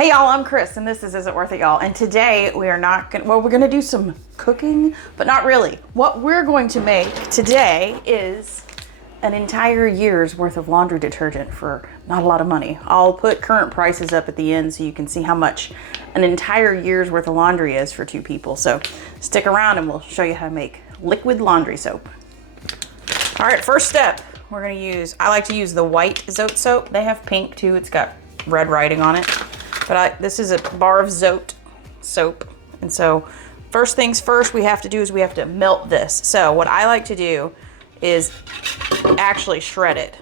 Hey y'all, I'm Chris and this is Is It Worth It, y'all? And today we are not gonna, well, we're gonna do some cooking, but not really. What we're going to make today is an entire year's worth of laundry detergent for not a lot of money. I'll put current prices up at the end so you can see how much an entire year's worth of laundry is for two people. So stick around and we'll show you how to make liquid laundry soap. All right, first step, we're gonna use, I like to use the white Zote soap. They have pink too, it's got red writing on it. But this is a bar of Zote soap. And so first things first we have to do is we have to melt this. So what I like to do is actually shred it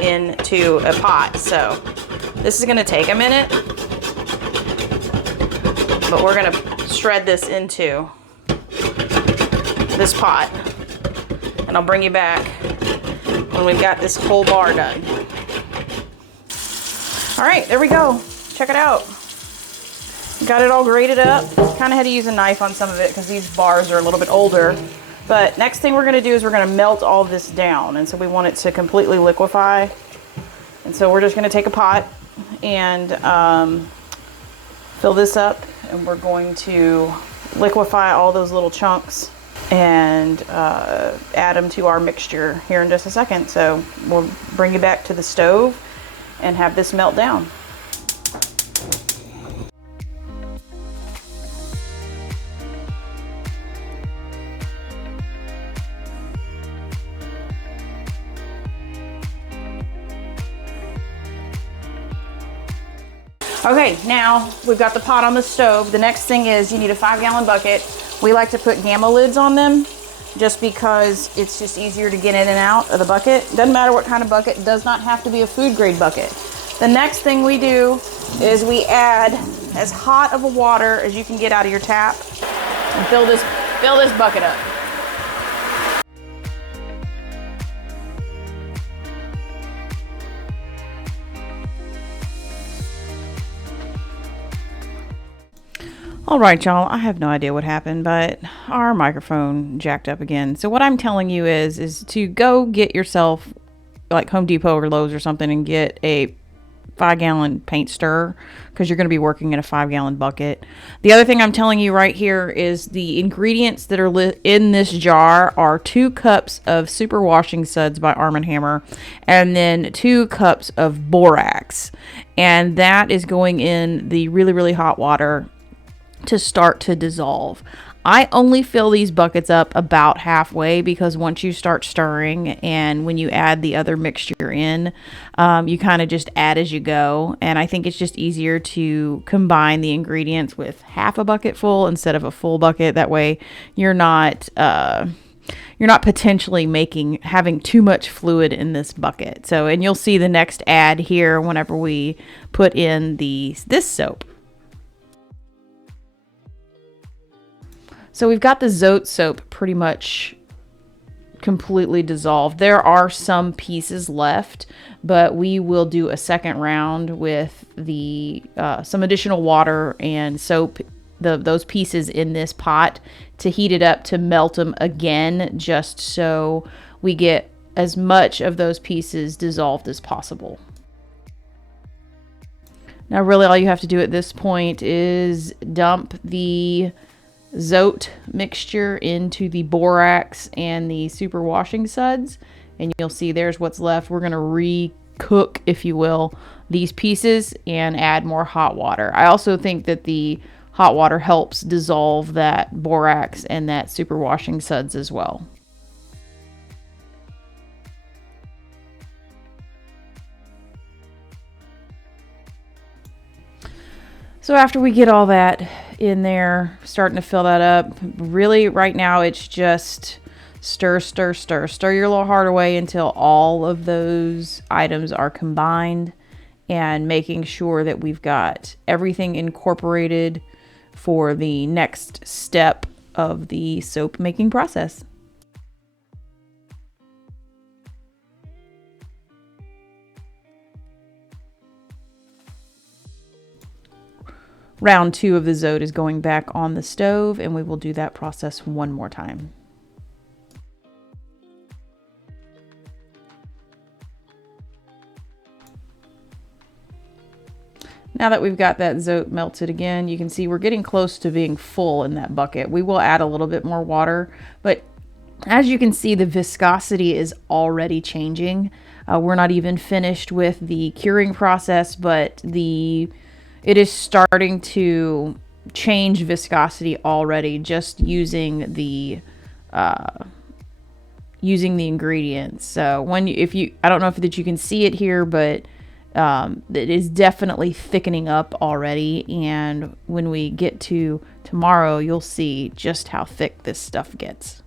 into a pot. So this is gonna take a minute, but we're gonna shred this into this pot. And I'll bring you back when we've got this whole bar done. All right, there we go. Check it out. Got it all grated up. Kind of had to use a knife on some of it because these bars are a little bit older. But next thing we're gonna do is we're gonna melt all this down. And so we want it to completely liquefy. And so we're just gonna take a pot and fill this up. And we're going to liquefy all those little chunks and add them to our mixture here in just a second. So we'll bring you back to the stove and have this melt down. Okay, now we've got the pot on the stove. The next thing is you need a 5-gallon bucket. We like to put gamma lids on them just because it's just easier to get in and out of the bucket. Doesn't matter what kind of bucket, it does not have to be a food grade bucket. The next thing we do is we add as hot of a water as you can get out of your tap and fill this bucket up. All right, y'all, I have no idea what happened, but our microphone jacked up again. So what I'm telling you is to go get yourself like Home Depot or Lowe's or something and get a 5-gallon paint stirrer because you're going to be working in a 5-gallon bucket. The other thing I'm telling you right here is the ingredients that are in this jar are 2 cups of super washing suds by Arm & Hammer and then 2 cups of borax. And that is going in the really, really hot water to start to dissolve. I only fill these buckets up about halfway because once you start stirring and when you add the other mixture in, you kind of just add as you go. And I think it's just easier to combine the ingredients with half a bucket full instead of a full bucket. That way you're not potentially having too much fluid in this bucket. So, and you'll see the next ad here whenever we put in this soap. So we've got the Zote soap pretty much completely dissolved. There are some pieces left, but we will do a second round with the some additional water and soap, those pieces in this pot to heat it up to melt them again, just so we get as much of those pieces dissolved as possible. Now really all you have to do at this point is dump the Zote mixture into the borax and the super washing suds, and you'll see there's what's left. We're going to re-cook, if you will, these pieces and add more hot water. I also think that the hot water helps dissolve that borax and that super washing suds as well. So after we get all that in there, starting to fill that up, really right now it's just stir your little heart away until all of those items are combined and making sure that we've got everything incorporated for the next step of the soap making process. Round 2 of the Zote is going back on the stove, and we will do that process one more time. Now that we've got that Zote melted again, you can see we're getting close to being full in that bucket. We will add a little bit more water, but as you can see, the viscosity is already changing. We're not even finished with the curing process, but it is starting to change viscosity already just using the ingredients. So I don't know if you can see it here, but it is definitely thickening up already. And when we get to tomorrow, you'll see just how thick this stuff gets.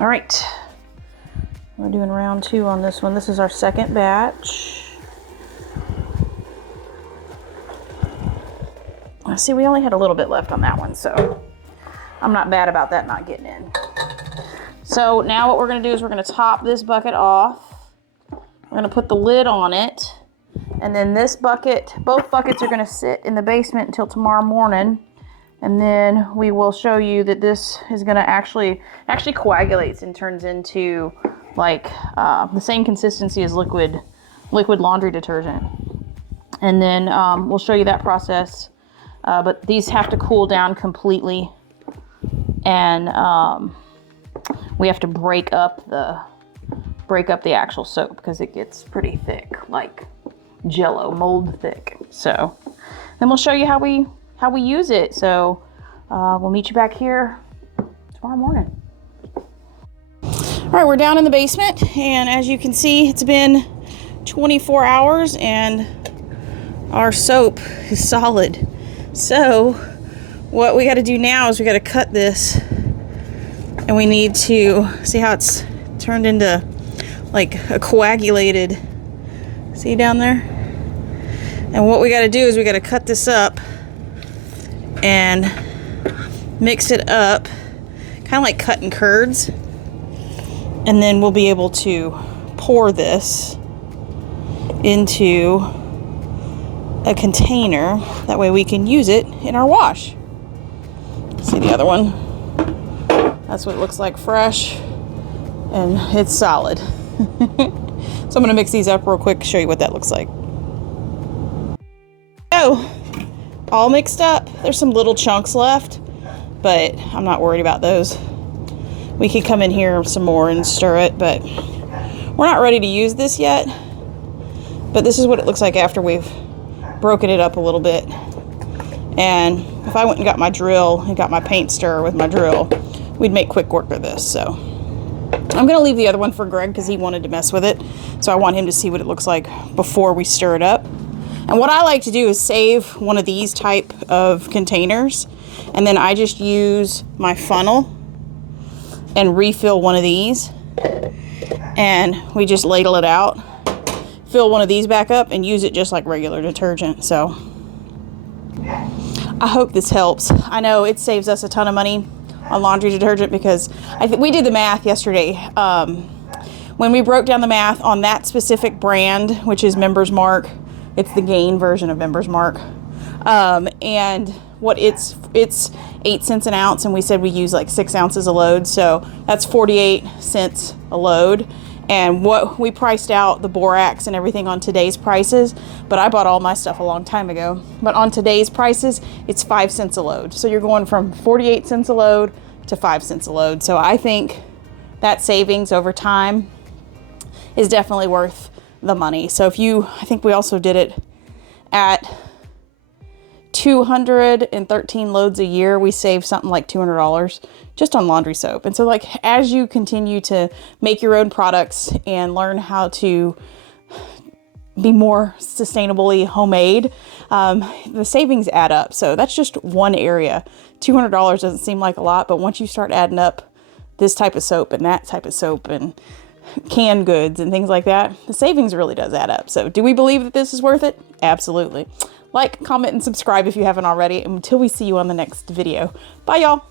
All right, we're doing round 2 on this one. This is our second batch. I see we only had a little bit left on that one, so I'm not bad about that not getting in. So now what we're gonna do is we're gonna top this bucket off. We're gonna put the lid on it, and then this bucket, both buckets are gonna sit in the basement until tomorrow morning. And then we will show you that this is gonna actually coagulates and turns into like the same consistency as liquid laundry detergent. And then we'll show you that process. But these have to cool down completely, and we have to break up the actual soap because it gets pretty thick, like Jello, mold thick. So then we'll show you how we use it. So we'll meet you back here tomorrow morning. All right, we're down in the basement, and as you can see, it's been 24 hours and our soap is solid. So what we got to do now is we got to cut this, and we need to see how it's turned into like a coagulated, see down there? And what we got to do is we got to cut this up and mix it up, kind of like cutting curds, and then we'll be able to pour this into a container. That way we can use it in our wash. See the other one? That's what it looks like fresh, and it's solid. So I'm gonna mix these up real quick, show you what that looks like. Oh, all mixed up. There's some little chunks left, but I'm not worried about those. We could come in here some more and stir it, but we're not ready to use this yet. But this is what it looks like after we've broken it up a little bit. And if I went and got my drill and got my paint stirrer with my drill, we'd make quick work of this. So I'm gonna leave the other one for Greg because he wanted to mess with it. So I want him to see what it looks like before we stir it up. And what I like to do is save one of these type of containers, and then I just use my funnel and refill one of these, and we just ladle it out, fill one of these back up, and use it just like regular detergent. So I hope this helps. I know it saves us a ton of money on laundry detergent because we did the math yesterday. When we broke down the math on that specific brand, which is Members Mark, it's the Gain version of Members Mark, and what it's 8 cents an ounce, and we said we use like 6 ounces a load, so that's 48 cents a load. And what we priced out the borax and everything on today's prices, but I bought all my stuff a long time ago, but on today's prices it's 5 cents a load. So you're going from 48 cents a load to 5 cents a load. So I think that savings over time is definitely worth the money. So I think we also did it at 213 loads a year, we save something like $200 just on laundry soap. And so like as you continue to make your own products and learn how to be more sustainably homemade, the savings add up. So that's just one area. $200 doesn't seem like a lot, but once you start adding up this type of soap and that type of soap and canned goods and things like that, the savings really does add up. So do we believe that this is worth it? Absolutely. Like, comment, and subscribe if you haven't already. Until we see you on the next video. Bye, y'all.